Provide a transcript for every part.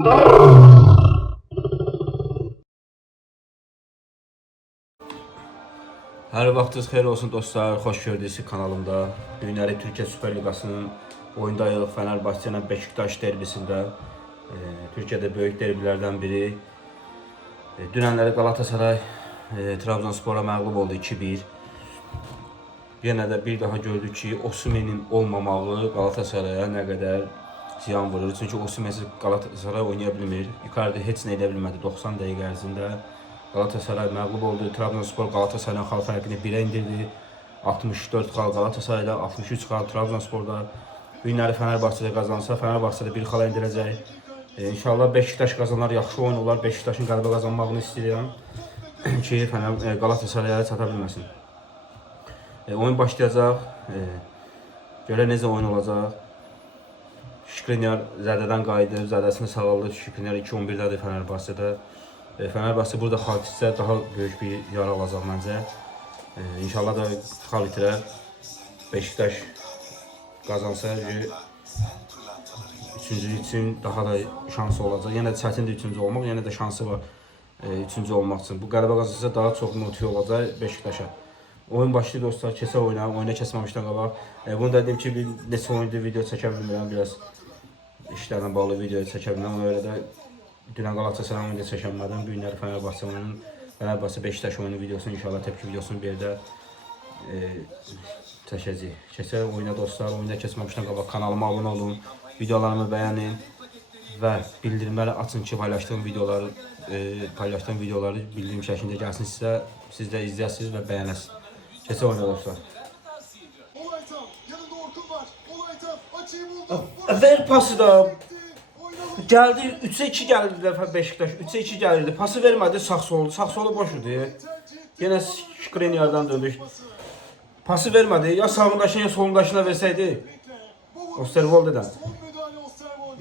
Hər vaxtınız xeyir olsun dostlar, xoş gördünüz kanalımda. Günləri Türkiyə Süper Liqasının oyundayıq. Fenerbahçe ilə Beşiktaş derbisində. Türkiyədə böyük derbilərdən biri. Dünənləri Galatasaray Trabzonspora məğlub oldu 2-1. Yenə də bir daha gördük ki, Osimhen'in olmamağı Galatasaray'a nə qədər ziyan vurur. Çünki Osimhen'siz Galatasaray oynaya bilmir. Icardi heç nə edə bilmədi 90 dəqiqə ərzində. Galatasaray məğlub oldu. Trabzonspor Galatasaray'ın xal fərqini 1'ə indirdi. 64 xal Galatasaray'da, 63 xal Trabzonspor'da. Günləri Fenerbahçe'de qazansa, Fenerbahçe'de 1 xal indirəcək. İnşallah Beşiktaş qazanar, yaxşı oyun olar. Beşiktaşın qələbə qazanmağını istəyirəm ki, Galatasaray'a çata bilməsin. Oyun başlayacaq. Görə necə oyun olacaq. Skriniar zədədən qayıdır, zədəsini sağaldı. Skriniar 2-11'dədir Fenerbahçe'də. Fenerbahçe burada xal itirsə daha böyük bir yara alacaq məncə. İnşallah da xal itirər. Beşiktaş qazansa üçüncü üçün daha da şansı olacaq. Yenə də çətindir üçüncü olmaq, yenə də şansı var üçüncü olmaq üçün. Bu qələbə qazansa daha çox motiv olacaq Beşiktaşa. Oyun başlayır dostlar, keçə oyuna keçməmişdən qabaq. Bunu da dedim ki, bir neçə oyunda video çəkə bilmirəm, biraz işlərlə bağlı video çəkə bilmirəm. Ona görə də dünən Galatasaray oyunda çəkəmədim. Bu günləri Fenerbahçe Beşiktaş oyunu videosunu, inşallah tepki videosunu bir yerdə çəkəcəyik. Keçək oyuna dostlar. Oyuna keçməmişdən qabaq kanalıma abunə olun, videolarımı bəyənin və bildirimləri açın ki, paylaşdığım videoları bildirim şəklində gəlsin sizə. Siz də izləyəsiniz və bəyənəsiniz. Keçək oyuna dostlar. Ver pası da. Geldi 3'e 2 geldi defa Beşiktaş. 3'e 2 geldi. Pası vermedi, sağ solu. Sağ solu boş idi. Yine Skriniar'dan döndük. Pası vermedi. Ya sağındaşına ya solundaşına verseydi. Osterwolde'den.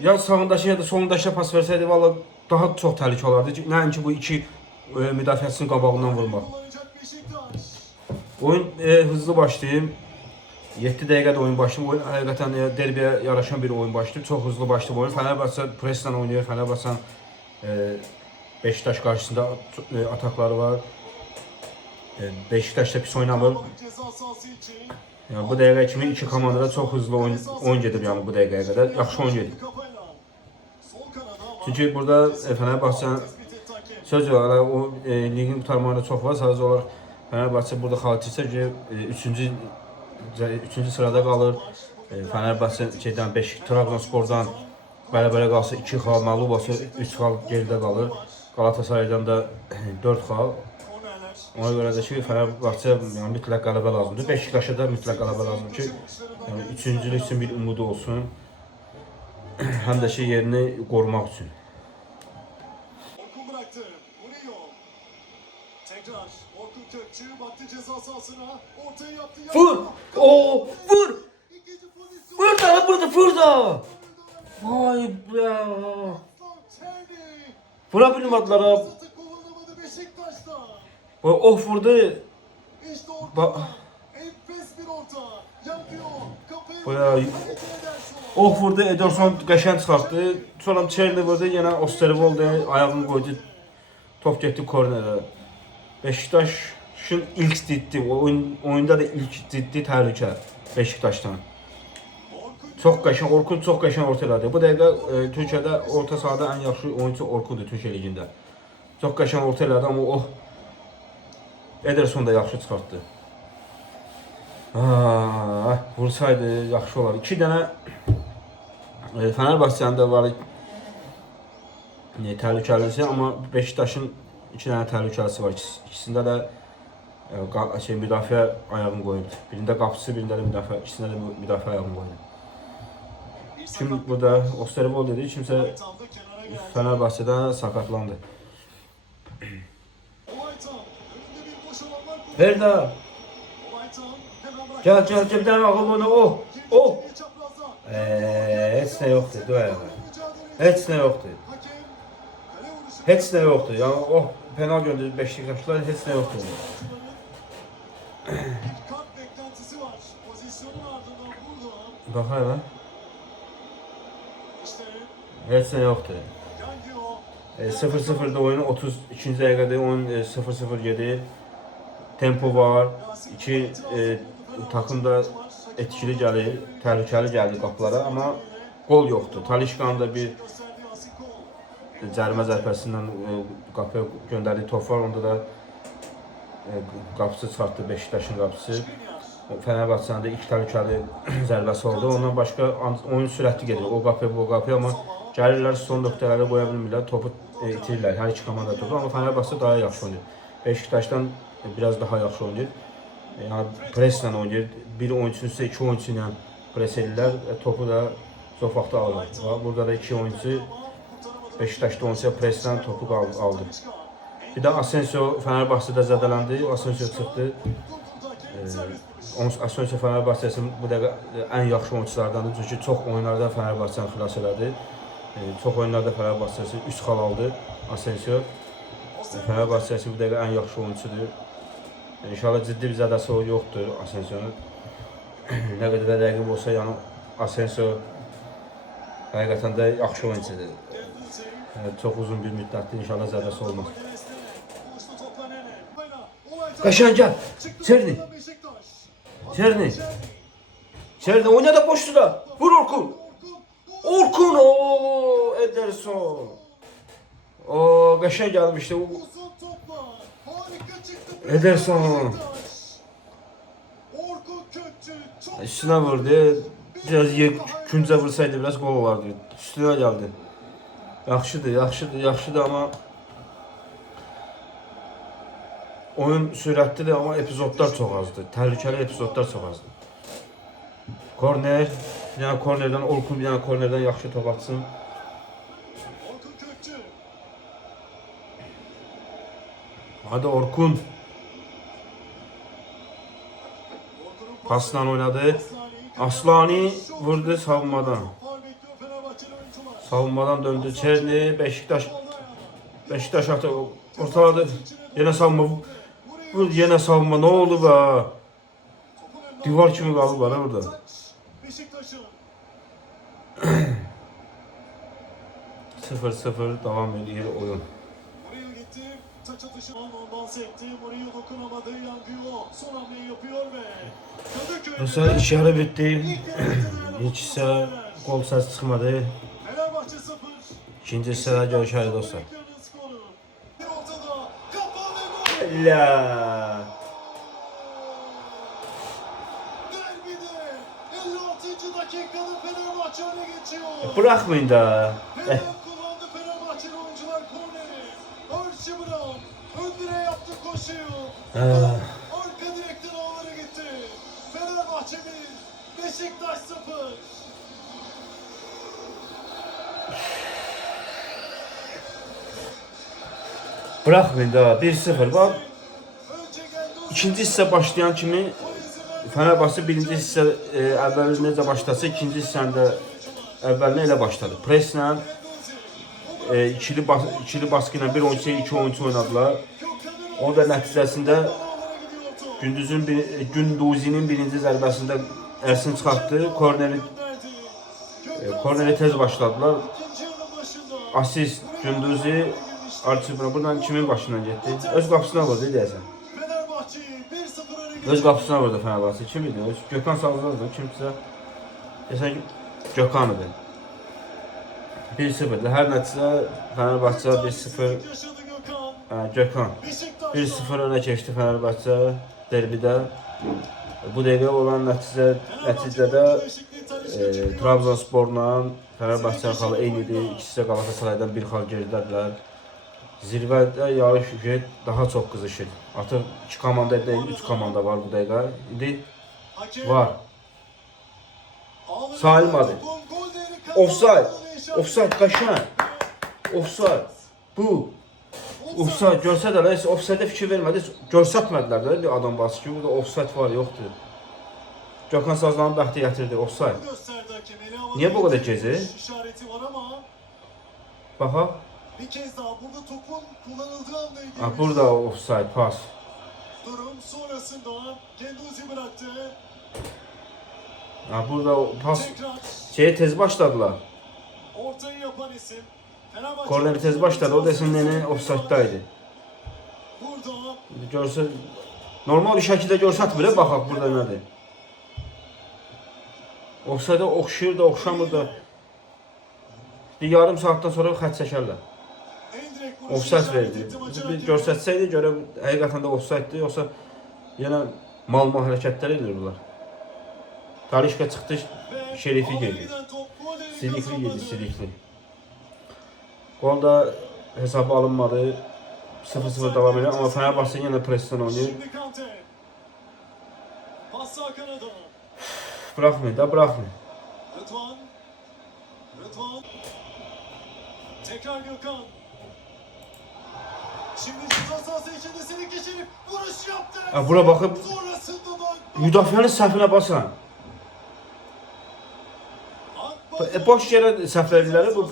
Ya sağındaşına ya da solundaşına pas verseydi valla daha çok təhlükə olardı. Nəinki bu iki müdafiəçisinin qabağından vurmaq. Oyun hızlı başlayayım. 7 dəqiqədə oyun başlayıb. Oyun həqiqətən derbiyə yaraşan bir oyun başlayıb. Çox hızlı başlayıb oyun. Fenerbahçe preslə oynayır. Fenerbahçe Beşiktaş qarşısında atakları var. Beşiktaş da pis oynamır. Yəni bu dəqiqə kimi iki komandada çox hızlı oyun gedir, yəni bu dəqiqəyə qədər yaxşı oyun gedir. Çünki burada Fenerbahçe söz olaraq o ligin qurtarmağında çox var. Sadəcə olaraq Fenerbahçe burada xal itirsə ki, 3-cü sırada qalır. Fenerbahçe Trabzonspor'dan bələ-bələ qalsa 2 xal, məğlub olsa 3 xal geridə qalır. Galatasaray'dan da 4 xal. Ona görə də ki, Fenerbahçe yəni mütləq qələbə lazımdır. Beşiktaş'a da mütləq qələbə lazımdır ki, yəni üçüncülük üçün bir umudu olsun. Həm də ki, yerini qorumaq üçün. Vur! Oo, vur! Burada, burada, burada! Vay be! Vura bilmediler ha. Of vurdu. Of vurdu, Ederson qəşəng çıxartdı. Sonra Çerni vurdu, yenə Osterwolde ayağını qoydu. Top getdi kornerə. Beşiktaş'ın ilk ciddi, oyunda da ilk ciddi təhlükə Beşiktaş'tan. Çox qəşəng, Orkun çox qəşəng orta elədi. Bu dəqiqə Türkiyədə orta sahada ən yaxşı oyuncu Orkundur Türkiyə ligində. Çox qəşəng orta elədi, amma o Ederson da yaxşı çıxartdı. Vursaydı yaxşı olar. 2 dənə Fenerbahçe'nin də var təhlükəlisi, amma Beşiktaş'ın 2 dənə təhlükəlisi var. İkisində də müdafiə ayağını qoyubdu. Birində qapıcısı, birində də müdafiə, ikisində də müdafiə ayağını qoydu. Kim burada Osterwolde dedi, kimsə Fenerbahçe'də sakatlandı. Ver de. Gel bir tane bakalım onu. Oh. Heç ne yoktu. Dur ayağa. Heç ne yoktu. Heç ne yoktu. Yani penal gönderdi Beşiktaşlılar, heç ne yoktu. Bak hayvan. Heç ne yoktu. 0-0'da oyun 32-ci dəqiqədə oyun 0-0 gedir. Tempo var. İki takım da etkili gəlir, təhlükəli gəldi qapılara, amma gol yoxdur. Talişkanın da bir cərimə zərbəsindən qapıya göndərdiyi top var. Onda da qapısı çıxartdı, Beşiktaşın qapısı. Fenerbahçe'nin de iki təhlükəli zərbəsi oldu. Ondan başqa oyun sürətli gedir. O qapıya, bu qapıya, amma gəlirlər son nöqtələrə qoya bilmirlər. Topu itirirlər. Hər iki komanda topu. Amma Fenerbahçe daha yaxşı oynayır. Beşiktaş'tan biraz daha yaxşı oynayır. Yani presle oynayır. Bir oyuncusu ise iki oyuncuyla pres edirlər. Topu da zofaqda alır. Burada da iki oyuncu Beşiktaş'ta oynasa presle topu aldı. Bir de Asensio Fenerbahçe'de zədələndi. Asensio çıxdı. Asensio Fenerbahçe'nin bu dəqiqə ən yaxşı oyunculardandır. Çünki çox oyunlarda Fenerbahçe'ni xilas elədi. Çox oyunlarda Fenerbahçe'si 3 xal aldı Asensio. Fenerbahçe'si bu dəqiqə ən yaxşı oyuncudur. İnşallah ciddi bir zədəsi yoxdur Asensio'nun. Nə qədər də rəqib olsa, yəni Asensio həqiqətən də yaxşı oyuncudur. Çox uzun bir müddətdir, inşallah zədəsi olmaz. Qəşəng gəl, Çerni. Çerni. Çerni oyna da boşluğa. Vur Orkun. Orkun o Ederson. O qəşəng gəlmişdi. Ederson. Üstüne vurdu. Biraz küncə vursaydı biraz gol olardı. Üstüne geldi. Yaxşıdır ama oyun sürətlidir ama epizodlar çok azdır. Təhlükəli epizodlar çok azdır. Korner, bir dənə kornerdən Orkun bir dənə kornerdən yaxşı top atsın. Hadi Orkun. Pasla oynadı. Aslani vurdu savunmadan. Savunmadan döndü Çerni. Beşiktaş atı ortaladı. Yine savunma. Vurdu yine savunma. Ne oldu be? Divar kimi qalıb var burada. 0-0 devam ediyor oyun. Taç atışı ondan sekti. Mourinho dokunamadı. Yangıyor. Son hamleyi yapıyor ve Kadıköy. Dostlar iş yarı bitti. Hiç ise gol ses çıkmadı. Fenerbahçe 0. İkinci hissədə görüşərik dostlar. Bir ortada. Kafa ve gol. La. Derbide 56. dakikada Fenerbahçe öne geçiyor. Bırakmayın da. Hemen kullandı Fenerbahçeli oyuncular korneri. Archie Brown ön direğe yaptı koşuyu. Arka direkten ağlara gitti. Fenerbahçe 1, Beşiktaş 0. Bırakmayın da 1-0 bak. İkinci hissə başlayan kimi Fenerbahçe birinci hissə əvvəli necə başlasa, ikinci hissəndə əvvəlinə elə başladı. Preslə ikili baskı ilə bir oyuncu, iki oyuncu oynadılar. Onun da nəticəsində Gündüz'ün birinci zərbəsində Ersin çıxartdı. Korneri tez başladılar. Asist Gündüz'ü Archibald buradan kimin başından getdi? Öz qapısına vurdu deyəsən. Öz qapısına vurdu Fenerbahçe. Kim idi? Gökhan Salzar'dı. Kimsə desək ki Gökhan idi. 1-0'da her nəticə Fenerbahçe 1-0 Gökhan 1-0 öne keçdi Fenerbahçe derbide. Bu dəqiqə olan nəticədə Trabzonsporla Fenerbahçe xalı eynidir. İkisi də Galatasaray'dan bir xal geridədirlər. Zirvədə yarış daha çok qızışır. Artıq 2 komanda değil 3 komanda var bu dəqiqə. İndi var. Sayılmadı. Offside. Offside qaşan. Offside. Bu. Offside görsə də heç offside fikir vermədi. Görsətmədilər də bir adam bası ki, burada offside var, yoxdur. Gökhan Sazlan'ın bəxti gətirdi offside. Niye bu kadar gezi? Baxa. Bir kez daha burada topun kullanıldığı anda ilgili. Burada offside pas. Durum sonrasında Genduzi bıraktı. Burada pas tez başladılar. Ortayı yapan isim Fenerbahçe Korneri tez başladı. O desin Nene offside'daydı. burada Görsə normal bir şəkildə görsət belə baxaq burada nədir. Offside oxşayır da, oxşamır da. Yarım saatdan sonra xətt çəkərlər. Offside verdi. Bir görsətsəydi görə həqiqətən də offside'dir, yoxsa yenə mal hərəkətlər edir bunlar. Talişka çıxdı, Şerifi geldi. Silikli geldi, Silikli. Gol da hesaba alınmadı. 0-0 devam ediyor ama Fenerbahçe yine presden oynuyor. Şimdi Kante. Pas sağ kanada. Bırakmıyor da bırakmıyor. Rıdvan. Rıdvan. Tekrar Gökhan. Şimdi ceza sahası içinde seni geçirip vuruş yaptı. Bura bakıp Sonrasında da müdafiənin səhvinə basan. Boş yerə səhvlədilər bu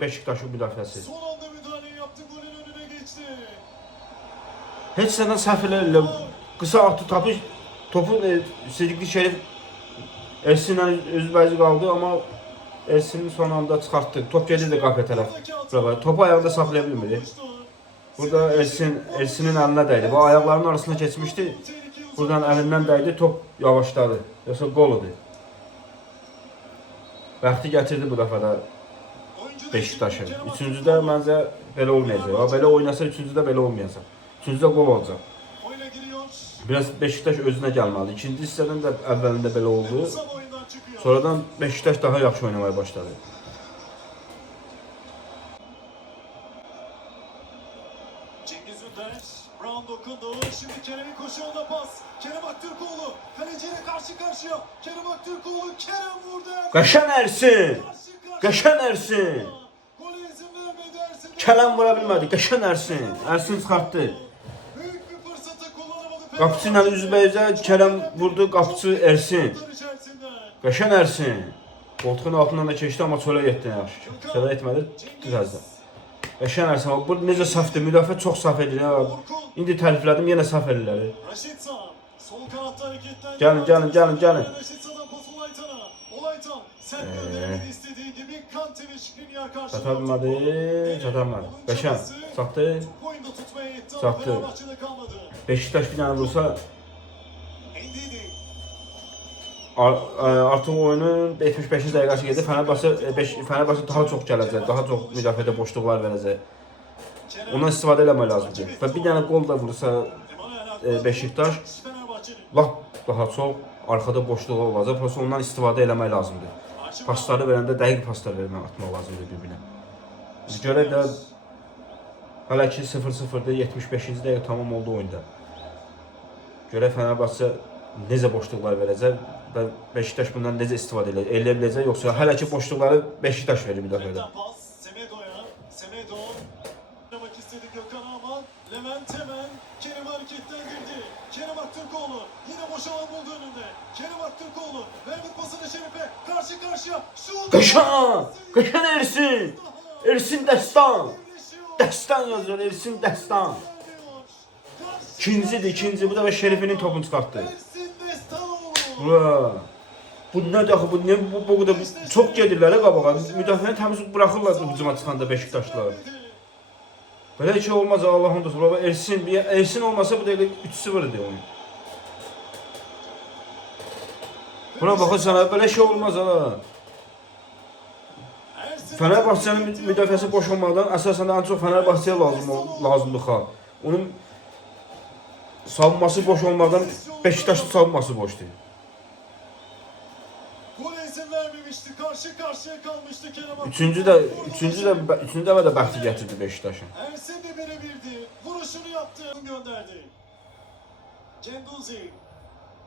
Beşiktaşın müdafiəsi. son anda müdahale yaptı, golün önüne geçti. Heç səndən səhv eləmirlər. Qısa atı tapış, topu Sidikli Şerif Ersin'lə üzbəyiz qaldı amma Ersin'in son anda çıxartdı. Top gedirdi qapıya tərəf. Topu ayağında saxlaya bilmir. Burada Ersin'in əlinə dəydi. Bu ayaqlarının arasına keçmişdi. Buradan əlindən dəydi, top yavaşladı. Yoxsa gol idi. Bəxti gətirdi bu dəfə də Beşiktaş'a. Üçüncüdə məncə belə olmayacaq. Belə oynasa üçüncüdə belə olmayacaq. Üçüncüdə gol olacaq. Oyuna giriyor. Biraz Beşiktaş özünə gəlməli. İkinci hissədən də əvvəlində belə oldu. Kısa boyundan çıkıyor. Sonradan Beşiktaş daha yaxşı oynamaya başladı. Cengiz Ünder, Brown dokundu. Şimdi Kerem'in koşu yolda pas. Kerem Aktürkoğlu kaleciyle karşı karşıya. Kerem Aktürkoğlu, Kerem vurdu. Qəşən Ersin! Qəşən Ersin! Gole izin vermedi Ersin. Kələm vura bilmədi. Qəşən Ersin! Ersin çıxartdı. Büyük bir fırsatı kullanamadı. Qapıçı ilə üzbəyizə Kələm vurdu. Qapıçı Ersin. Qəşən Ersin! Qoltuğun altından da keçdi amma çölə getdi yaxşı. Çölə etmədi. Tutdu təzdən. Qəşən Ersin. Bu necə safdır. Müdafiə çox saf edir. İndi təriflədim. Yenə saf edirlər. Raşit Sağ. Sol kanatta hareketlendi. Gəlin. Raşit Sağ'dan pas Olaytan'a. Olaytan sert göndermedi istediği gibi Kante ve Şikrinyar karşıladı. Çatamadı. Qəşən. Çatdı. Oyunda tutmaya yetti ama Çaktı. Fenerbahçe'de kalmadı. Beşiktaş bir dənə vursa Endidi. artıq oyunun 75-ci dəqiqəsi gedir. Fenerbahçe daha çox gələcək. Daha çox müdafiədə boşluqlar verəcək. Ondan istifadə eləmək lazımdır. Və bir dənə gol da vursa Beşiktaş lap daha çox arxada boşluq olacaq. Prosta ondan istifadə eləmək lazımdır. Pasları verəndə dəqiq paslar atmaq lazımdır bir-birinə. Biz görək də hələ ki 0-0-da 75-ci dəqiqə tamam oldu oyunda. Görək Fenerbahçe necə boşluqlar verəcək və Beşiktaş bundan necə istifadə eləyə biləcək, yoxsa hələ ki boşluqları Beşiktaş verir müdafiədə. Pas Semedo'ya. Semedo. Oynamak istedi Gökhan ama Levent hemen Kerem hareketlendirdi. Kerem Aktürkoğlu yine boş alan buldu önünde. Kerem Aktürkoğlu verdi pasını Şerif'e. Karşı karşıya. Şut! Qəşən Ersin! Ersin Dəstan! Dəstan yazıyor, Ersin Dəstan! İkinci. Bu da Şerif'in topunu çıxartdı. Ersin Destanoğlu. Bura. Bu nədir axı? Bu nə bu qədər çox gedirlər qabağa. Müdafiəni təmiz buraxırlar hücuma çıxanda Beşiktaşlılar. Belə şey olmaz Allah'ın dostu. Bura Ersin olmasa bu dəqiqə 3-0 idi oyun. Buna baxırsan belə şey olmaz ha. Fenerbahçe'nin müdafiəsi boş olmadan əsasən ən çox Fenerbahçe'yə lazımdır ha. Onun savunması boş olmadan Beşiktaşın savunması boşdur. Gole izin vermemişti. Karşı karşıya kalmıştı Kerem Üçüncü dəfə də bəxti gətirdi Beşiktaşın. Ersin de birebirdi. Vuruşunu yaptı. Gönderdi. Genduzi.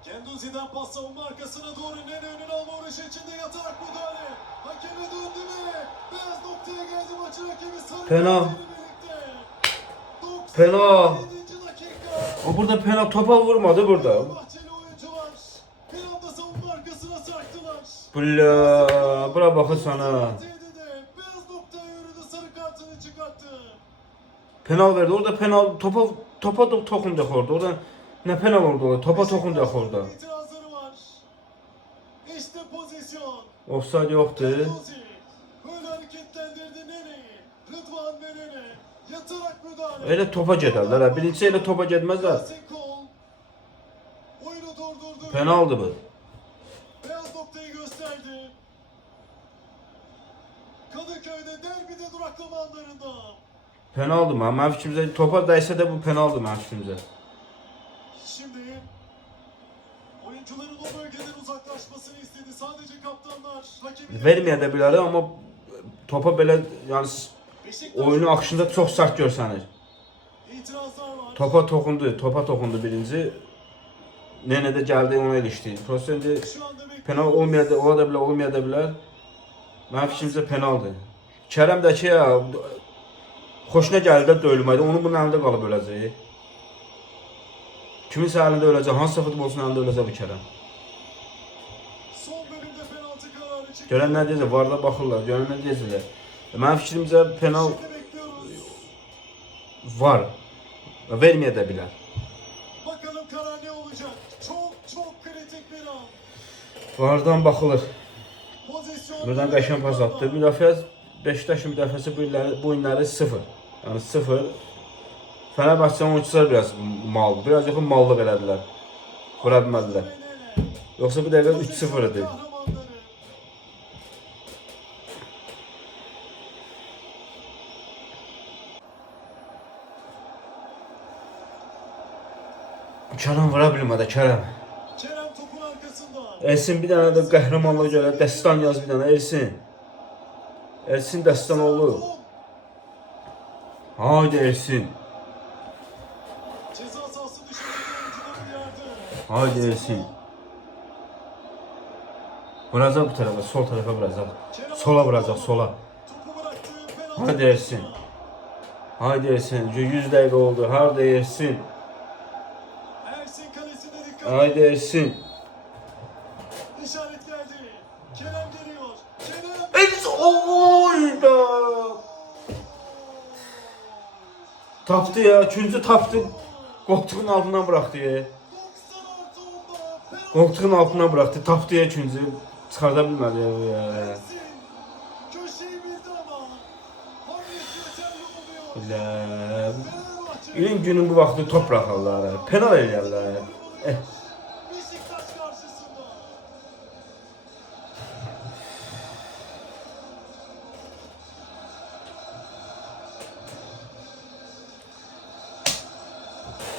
Genduzi'den pas savunma arkasına doğru Nene önüne alma uğraşı içinde yatarak müdahale. Hakeme döndü ve beyaz noktaya geldi maçın hakemi sarı Pena. kartıyla birlikte. Pena. 97. dakika. O burada pena topa vurmadı burada. Bahçeli oyuncular bir anda savunma arkasına sarktılar. Bura baxırsan ha. Beyaz noktaya yürüdü, sarı kartını çıkarttı. Penal verdi. Orada penal topa toxundaq orada. Orada nə penal oldu? Topa toxundaq orada. İtirazları var. İşte pozisyon. Offside yoxdur. Genduzi böyle hareket Hareketlendirdi Nene'yi. Rıdvan ve Nene. Yatarak müdahale. Öyle topa giderler ha. Birincisi öyle topa gitmezler. Yasin Kol. Oyunu durdurdu. Penaltı bu. Beyaz noktayı gösterdi. Kadıköy'de derbide duraklama anlarında. Penaltı mı? Mənim fikrimcə topa dəysə də bu penaltı mənim fikrimcə. Şimdi oyuncuların o bölgeden uzaklaşmasını istedi. Sadece kaptanlar hakemi Verməyə də bilər amma topa belə yəni Beşiktaş oyunun akışında çox sərt görsənir. itirazlar var. Topa toxundu birinci. Nenə də gəldi ona ilişdi. Prosta indi Şu anda bekliyoruz. penaltı olmaya da ola da bilər, olmaya da bilər. Mənim fikrimcə penaltı. Kərəm də ki ya xoşuna gəldi də döyülməydi. Onun bunun əlində qalıb öləcək. Kiminsə əlində öləcək, hansısa futbolçunun əlində öləcək bu Kərəm. Son bölümde penaltı kararı çıktı. Görən nə deyəcək, varda baxırlar, görən nə deyəcəklər. Mənim fikrimcə penal Şimdi bekliyoruz. var. Verməyə də bilər. Bakalım karar ne olacak? Çok kritik bir an. Vardan baxılır. Pozisyon. Buradan qəşəng pas atdı. Müdafiə Beşiktaşın müdafiəsi bu günləri 0. Yəni 0. Fenerbahçe'nin oyuncular biraz maldı. Biraz yaxın mallıq elədilər. Vura bilmədilər. Yoxsa bu dəqiqə 3-0 idi. Kahramanları. Kerem vura bilmədi, Kerem. Kerem topun arkasında. Ersin bir dənə də qəhrəmanlığa görə dəstan yaz bir dənə Ersin. Ersin Dəstanoğlu. Haydi Ersin. Ceza sahası dışındaki oyuncuları uyardı. Haydi Ersin. Vuracaq bu tərəfə, sol tərəfə vuracaq. Sola vuracaq, sola. Topu bıraktı. Penaltı. Haydi Ersin. Haydi Ersin. 100 dəqiqə oldu. Harda Ersin? Ersin kalesine dikkat. Haydi Ersin. İşaret geldi. Kerem geliyor. Kerem. Ersin. Oy be. Tapdı ya. Üçüncü tapdı. Koltuğun altından bıraktı ya. 90 artı 10'da penaltı. Koltuğun altından bıraktı. Tapdı ya üçüncü. Çıxarda bilmədi ya bu ya. Ersin. Köşeyi bildi ama. Hamlesi yeterli olmuyor. Elə. Fenerbahçe. İlin günün bu vaxtı top bırakarlar. Penal eləyərlər. Beşiktaş karşısında.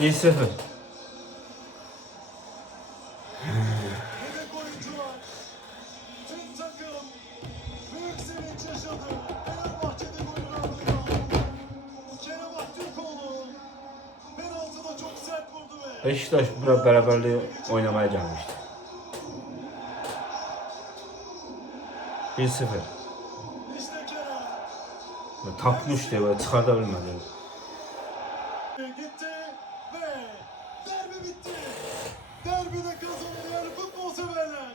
Bir 0. Yedek oyuncular. Tüm takım. Büyük sevinç yaşadı. Fenerbahçe'de golün ardından. Kerem Aktürkoğlu. Penaltıda çok sert vurdu ve Beşiktaş bura bərabərliyi oynamaya gəlmişdi. 1-0. işte Kerem. Tapmışdı və çıxarda bilmədi. Gitti ve derbi bitti. Derbide kazanılıyor futbol severler.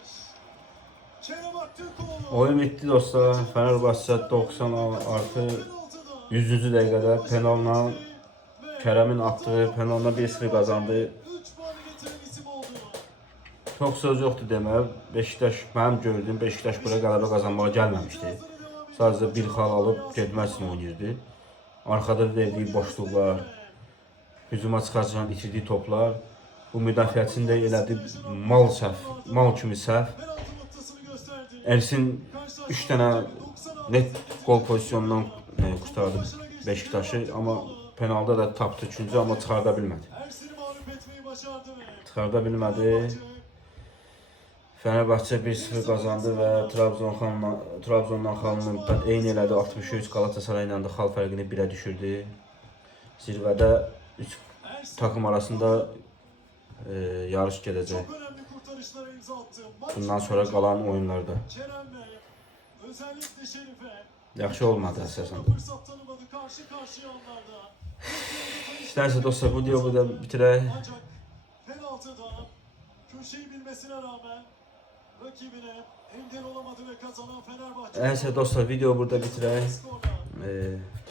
Kerem Aktürkoğlu. Oyun bitdi dostlar. Fenerbahçe 90 artı 100-cü dəqiqədə penalla Kerem'in attığı penalla 1-0 qazandı. 3 puanı getiren isim oldu. Çox söz yoxdur deməyə. Beşiktaş, mənim gördüyüm Beşiktaş bura qələbə qazanmağa gəlməmişdi. Sadəcə bir xal alıb getmək üçün oynayırdı. Arxada verdiyi boşluqlar, hücuma çıxarcan itirdiyi toplar, bu müdafiəçinin də elədiyi mal kimi səhv. Penaltı noktasını gösterdi. Ersin 3 dənə net gol pozisyonundan qurtardı Beşiktaşı, amma penalda da tapdı 3-cü, amma çıxarda bilmədi. Ersin'i mağlup etmeyi başardı ve Çıxarda bilmədi. Fenerbahçe 1-0 qazandı və Trabzondan xalının eyni elədi 63, Galatasaray ilə də xal fərqini 1-ə düşürdü. Zirvədə 3 takım arasında yarış gedəcək. çok önemli kurtarışlara imza attı. Bundan sonra qalan oyunlarda. Kerem'le özellikle Şerife. Yaxşı olmadı əsasən. Fırsat tanımadı karşı karşıya anlarda. Nəysə dostlar, bu videoyu burada bitirək. Ancak penaltıda köşeyi bilmesine rağmen rakibine engel olamadı ve kazanan Fenerbahçe. Nəysə dostlar, videoyu burada bitirək. Skorda.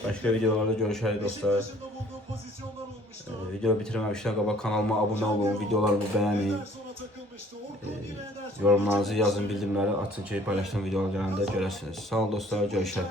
Başqa videolarda görüşərik dostlar. Beşiktaş'ın da bulduğu pozisyonlar olmuştu. Video bitirməmişdən qabaq kanalıma abunə olun, videolarımı bəyənin. Ederson'a takılmıştı. Orkun yine Ederson'a Yorumlarınızı yazın, bildirimləri açın ki, paylaşdığım videolar gələndə görəsiniz. Sağ olun dostlar, görüşək.